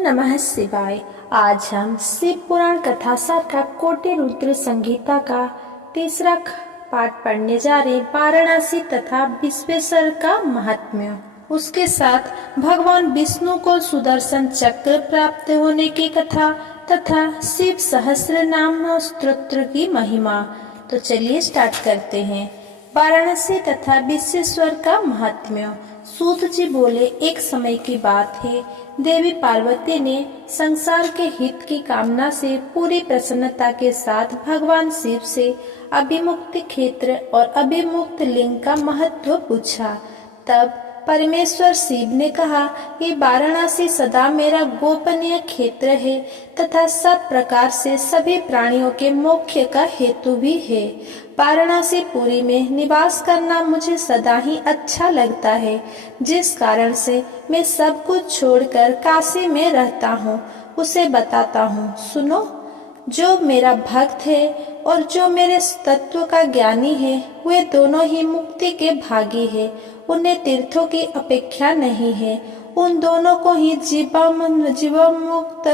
नमः शिवाय। आज हम शिव पुराण कथा सार कोटि रुद्र संगीता का तीसरा पाठ पढ़ने जा रहे। वाराणसी तथा विश्वेश्वर का महात्म्य। उसके साथ भगवान विष्णु को सुदर्शन चक्र प्राप्त होने की कथा तथा शिव सहस्र नाम स्तोत्र की महिमा। तो चलिए स्टार्ट करते हैं। वाराणसी तथा विश्वेश्वर का महात्म्य। सूत जी बोले, एक समय की बात है, देवी पार्वती ने संसार के हित की कामना से पूरी प्रसन्नता के साथ भगवान शिव से अभिमुक्त क्षेत्र और अभिमुक्त लिंग का महत्व पूछा। तब परमेश्वर शिव ने कहा, ये वाराणसी सदा मेरा गोपनीय क्षेत्र है तथा सब प्रकार से सभी प्राणियों के मोक्ष का हेतु भी है। वाराणसी पुरी में निवास करना मुझे सदा ही अच्छा लगता है, जिस कारण से मैं सब कुछ छोड़कर काशी में रहता हूँ। उसे बताता हूँ, सुनो। जो मेरा भक्त है और जो मेरे तत्व का ज्ञानी है, वे दोनों ही मुक्ति के भागी है। उन्हें तीर्थों की अपेक्षा नहीं है। उन दोनों को ही जीवमुक्त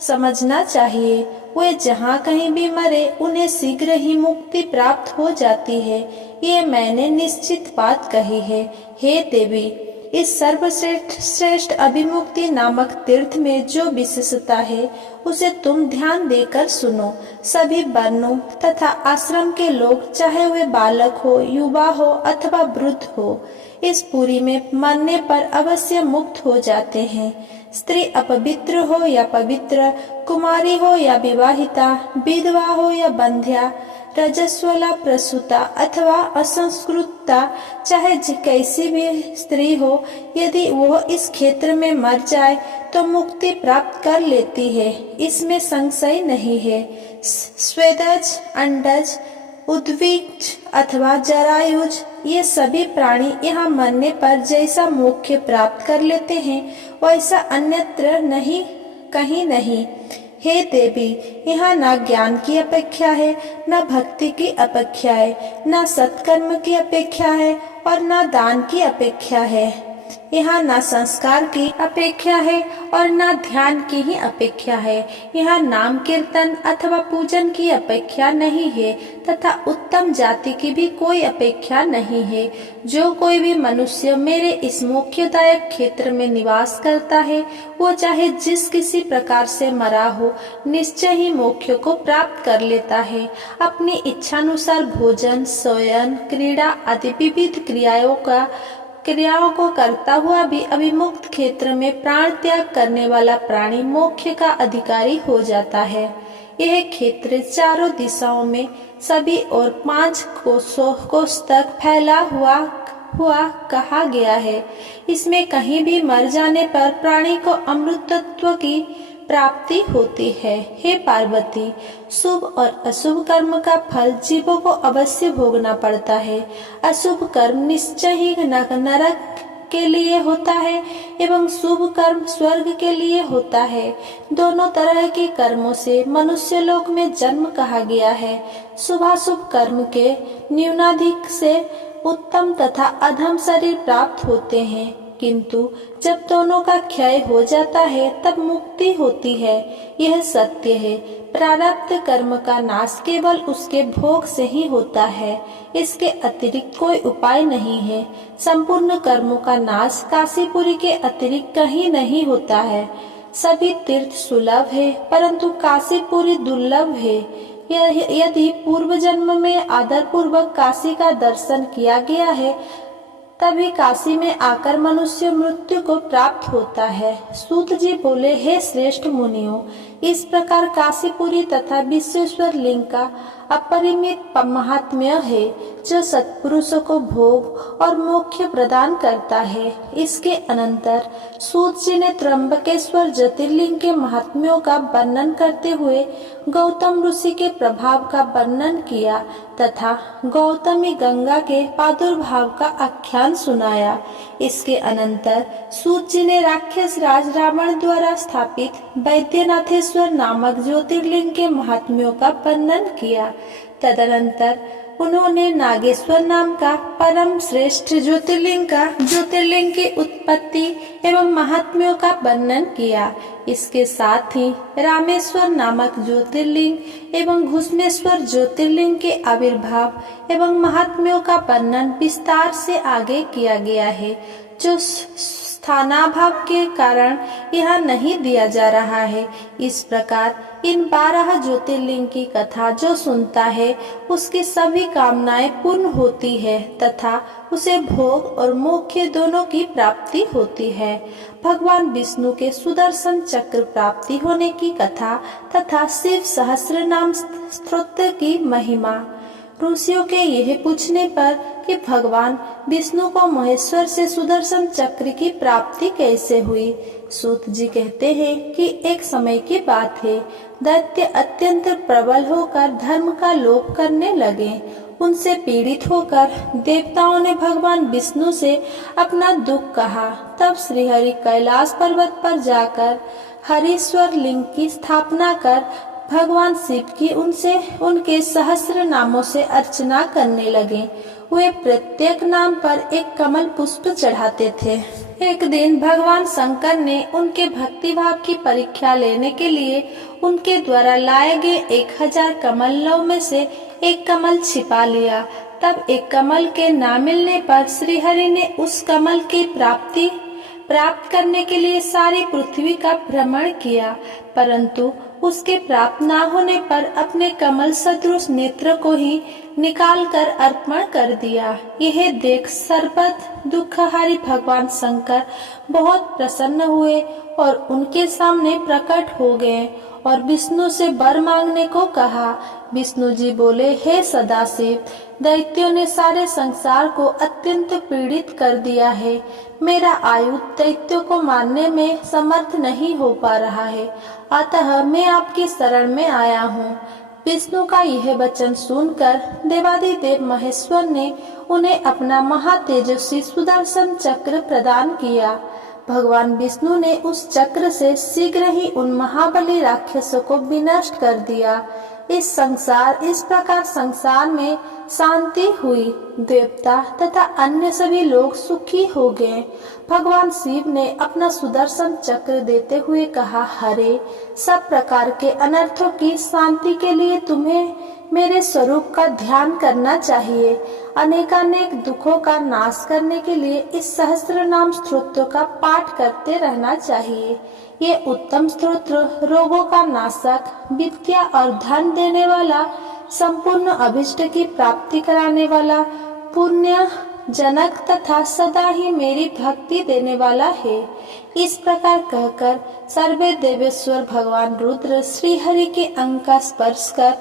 समझना चाहिए। वे जहाँ कहीं भी मरे, उन्हें शीघ्र ही मुक्ति प्राप्त हो जाती है। ये मैंने निश्चित बात कही है। हे देवी, इस सर्वश्रेष्ठ अभिमुक्ति नामक तीर्थ में जो विशेषता है, उसे तुम ध्यान देकर सुनो। सभी वर्णों तथा आश्रम के लोग, चाहे वे बालक हो, युवा हो अथवा वृद्ध हो, इस पुरी में मरने पर अवश्य मुक्त हो जाते हैं। स्त्री अपवित्र हो या पवित्र, कुमारी हो या विवाहिता, विधवा हो या बंध्या, रजस्वला प्रसूता अथवा असंस्कृता, चाहे कैसी भी स्त्री हो, यदि वो इस क्षेत्र में मर जाए तो मुक्ति प्राप्त कर लेती है, इसमें संशय नहीं है। स्वेदज, अंडज, उद्भिज अथवा जरायुज, ये सभी प्राणी यहाँ मरने पर जैसा मोक्ष प्राप्त कर लेते हैं, वैसा अन्यत्र नहीं, कहीं नहीं। हे देवी, यहाँ ना ज्ञान की अपेक्षा है, न भक्ति की अपेक्षा है, न सत्कर्म की अपेक्षा है और न दान की अपेक्षा है। यहाँ न संस्कार की अपेक्षा है और न ध्यान की ही अपेक्षा है। यहाँ नाम कीर्तन अथवा पूजन की अपेक्षा नहीं है तथा उत्तम जाति की भी कोई अपेक्षा नहीं है। जो कोई भी मनुष्य मेरे इस मोक्षदायक क्षेत्र में निवास करता है, वो चाहे जिस किसी प्रकार से मरा हो, निश्चय ही मोक्ष को प्राप्त कर लेता है। अपनी इच्छानुसार भोजन, शयन, क्रीड़ा आदि विविध क्रियाओं को करता हुआ भी अभिमुक्त क्षेत्र में प्राण त्याग करने वाला प्राणी मोक्ष का अधिकारी हो जाता है। यह क्षेत्र चारों दिशाओं में सभी और 5 कोस तक फैला हुआ कहा गया है। इसमें कहीं भी मर जाने पर प्राणी को अमृतत्व की प्राप्ति होती है। हे पार्वती, शुभ और अशुभ कर्म का फल जीवों को अवश्य भोगना पड़ता है। अशुभ कर्म निश्चय ही नरक के लिए होता है एवं शुभ कर्म स्वर्ग के लिए होता है। दोनों तरह के कर्मों से मनुष्य लोक में जन्म कहा गया है। शुभाशुभ कर्म के न्यूनाधिक से उत्तम तथा अधम शरीर प्राप्त होते हैं, किंतु जब दोनों का क्षय हो जाता है तब मुक्ति होती है। यह सत्य है। प्रारब्ध कर्म का नाश केवल उसके भोग से ही होता है, इसके अतिरिक्त कोई उपाय नहीं है। संपूर्ण कर्मों का नाश काशीपुरी के अतिरिक्त कहीं नहीं होता है। सभी तीर्थ सुलभ है, परंतु काशीपुरी दुर्लभ है। यदि पूर्व जन्म में आदर पूर्वक काशी का दर्शन किया गया है, तभी काशी में आकर मनुष्य मृत्यु को प्राप्त होता है। सूत जी बोले, हे श्रेष्ठ मुनियों, इस प्रकार काशीपुरी तथा विश्वेश्वर लिंग का अपरिमित महात्म्य है, जो सत्पुरुषों को भोग और मोक्ष प्रदान करता है। इसके अनंतर सूत जी ने त्र्यंबकेश्वर ज्योतिर्लिंग के महात्म्यों का वर्णन करते हुए गौतम ऋषि के प्रभाव का वर्णन किया तथा गौतमी गंगा के प्रादुर्भाव का आख्यान सुनाया। इसके अनंतर सूत जी ने राक्षस राज रावण द्वारा स्थापित वैद्यनाथेश्वर नामक ज्योतिर्लिंग के महात्म्यों का वर्णन किया। तदनंतर उन्होंने नागेश्वर नाम का परम श्रेष्ठ ज्योतिर्लिंग की उत्पत्ति एवं महात्म्यों का वर्णन किया। इसके साथ ही रामेश्वर नामक ज्योतिर्लिंग एवं घुश्मेश्वर ज्योतिर्लिंग के आविर्भाव एवं महात्म्यों का वर्णन विस्तार से आगे किया गया है, जो स्थानाभाव के कारण यह नहीं दिया जा रहा है। इस प्रकार इन 12 ज्योतिर्लिंग की कथा जो सुनता है उसकी सभी कामनाएं पूर्ण होती है तथा उसे भोग और मोक्ष दोनों की प्राप्ति होती है। भगवान विष्णु के सुदर्शन चक्र प्राप्ति होने की कथा तथा शिव सहस्त्र नाम स्तोत्र की महिमा। ऋषियों के यह पूछने पर कि भगवान विष्णु को महेश्वर से सुदर्शन चक्र की प्राप्ति कैसे हुई, सूत जी कहते हैं कि एक समय की बात है, दैत्य अत्यंत प्रबल होकर धर्म का लोप करने लगे। उनसे पीड़ित होकर देवताओं ने भगवान विष्णु से अपना दुख कहा। तब श्रीहरि कैलाश पर्वत पर जाकर हरीश्वर लिंग की स्थापना कर भगवान शिव की उनके सहस्र नामों से अर्चना करने लगे। वे प्रत्येक नाम पर एक कमल पुष्प चढ़ाते थे। एक दिन भगवान शंकर ने उनके भक्ति भाव की परीक्षा लेने के लिए उनके द्वारा लाए गए 1000 कमलों में से एक कमल छिपा लिया। तब एक कमल के न मिलने पर श्रीहरि ने उस कमल की प्राप्त करने के लिए सारी पृथ्वी का भ्रमण किया, परंतु उसके प्राप्त न होने पर अपने कमल सदृश नेत्र को ही निकालकर अर्पण कर दिया। यह देख सर्वत्र दुखहारी भगवान शंकर बहुत प्रसन्न हुए और उनके सामने प्रकट हो गए और विष्णु से वर मांगने को कहा। विष्णु जी बोले, हे सदाशिव, दैत्यों ने सारे संसार को अत्यंत पीड़ित कर दिया है। मेरा आयुध दैत्यों को मारने में समर्थ नहीं हो पा रहा है, अतः मैं आपकी शरण में आया हूँ। विष्णु का यह वचन सुनकर देवादिदेव महेश्वर ने उन्हें अपना महातेजस्वी सुदर्शन चक्र प्रदान किया। भगवान विष्णु ने उस चक्र से शीघ्र ही उन महाबली राक्षसों को विनष्ट कर दिया। इस प्रकार संसार में शांति हुई। देवता तथा अन्य सभी लोग सुखी हो गए। भगवान शिव ने अपना सुदर्शन चक्र देते हुए कहा, हरे, सब प्रकार के अनर्थों की शांति के लिए तुम्हें मेरे स्वरूप का ध्यान करना चाहिए। अनेकानेक दुखों का नाश करने के लिए इस सहस्त्र नाम स्तोत्र का पाठ करते रहना चाहिए। ये उत्तम स्तोत्र रोगों का नाशक, विद्या और धन देने वाला, संपूर्ण अभिष्ट की प्राप्ति कराने वाला, पुण्य जनक तथा सदा ही मेरी भक्ति देने वाला है। इस प्रकार कहकर सर्वे देवेश्वर भगवान रुद्र श्री हरि के अंग का स्पर्श कर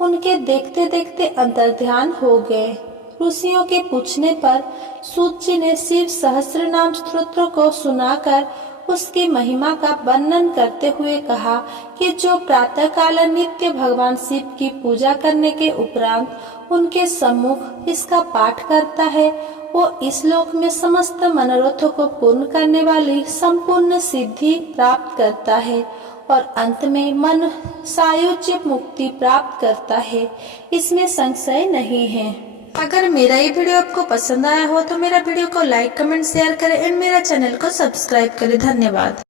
उनके देखते देखते अंतर्ध्यान हो गए। ऋषियों के पूछने पर सूत जी ने शिव सहस्त्र नाम स्तोत्र को सुनाकर उसकी महिमा का वर्णन करते हुए कहा कि जो प्रातः काल नित्य भगवान शिव की पूजा करने के उपरांत उनके सम्मुख इसका पाठ करता है, वो इस लोक में समस्त मनोरथों को पूर्ण करने वाली संपूर्ण सिद्धि प्राप्त करता है और अंत में मन सायुज्य मुक्ति प्राप्त करता है। इसमें संशय नहीं है। अगर मेरा ये वीडियो आपको पसंद आया हो तो मेरा वीडियो को लाइक, कमेंट, शेयर करें एंड मेरा चैनल को सब्सक्राइब करें। धन्यवाद।